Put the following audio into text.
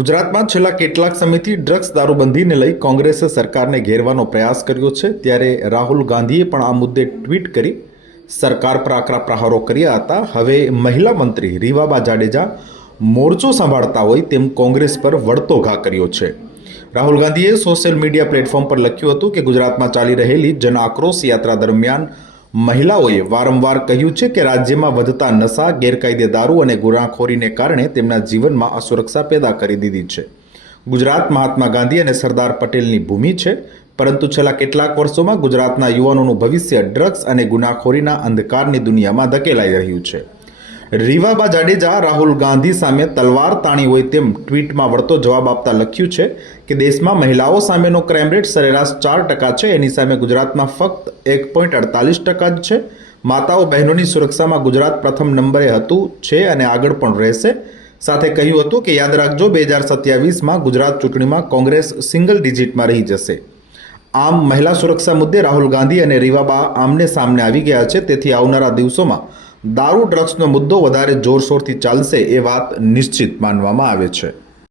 ગુજરાતમાં છેલ્લા કેટલાક સમયથી ડ્રગ્સ દારૂબંધીને લઈ કોંગ્રેસે સરકારને ઘેરવાનો પ્રયાસ કર્યો છે. ત્યારે રાહુલ ગાંધીએ પણ આ મુદ્દે ટ્વીટ કરી, સરકાર પર આકરા પ્રહારો કર્યા હતા. હવે મહિલા મંત્રી રીવાબા જાડેજા મોરચો સંભાળતા હોય તેમ કોંગ્રેસ પર વળતો ઘા કર્યો છે. રાહુલ ગાંધીએ સોશિયલ મીડિયા પ્લેટફોર્મ પર લખ્યું હતું કે, ગુજરાતમાં ચાલી રહેલી જન આક્રોશ યાત્રા દરમિયાન મહિલાઓએ વારંવાર કહ્યું છે કે રાજ્યમાં વધતા નશા ગેરકાયદે દારૂ અને ગુનાખોરીને કારણે તેમના જીવનમાં અસુરક્ષા પેદા કરી દીધી છે. ગુજરાત મહાત્મા ગાંધી અને સરદાર પટેલની ભૂમિ છે, પરંતુ છેલ્લા કેટલાક વર્ષોમાં ગુજરાતના યુવાનોનું ભવિષ્ય ડ્રગ્સ અને ગુનાખોરીના અંધકારની દુનિયામાં ધકેલાઈ રહ્યું છે. રીવાબા જાડેજા રાહુલ ગાંધી સામે તલવાર તાણી હોય તેમ ટ્વીટમાં વળતો જવાબ આપતા લખ્યું છે કે દેશમાં મહિલાઓ સામેનો ક્રાઇમ રેટ સરેરાશ ચાર ટકા છે. એની સામે ગુજરાતમાં ફક્ત એક પોઈન્ટ અડતાલીસ ટકા જ છે. માતાઓ બહેનોની સુરક્ષામાં ગુજરાત પ્રથમ નંબરે હતું, છે અને આગળ પણ રહેશે. સાથે કહ્યું હતું કે યાદ રાખજો, બે હજાર સત્યાવીસમાં ગુજરાત ચૂંટણીમાં કોંગ્રેસ સિંગલ ડિજિટમાં રહી જશે. આમ મહિલા સુરક્ષા મુદ્દે રાહુલ ગાંધી અને રીવાબા આમને સામને આવી ગયા છે. તેથી આવનારા દિવસોમાં દારૂ ડ્રગ્સનો મુદ્દો વધારે જોરશોરથી ચાલશે એ વાત નિશ્ચિત માનવામાં આવે છે.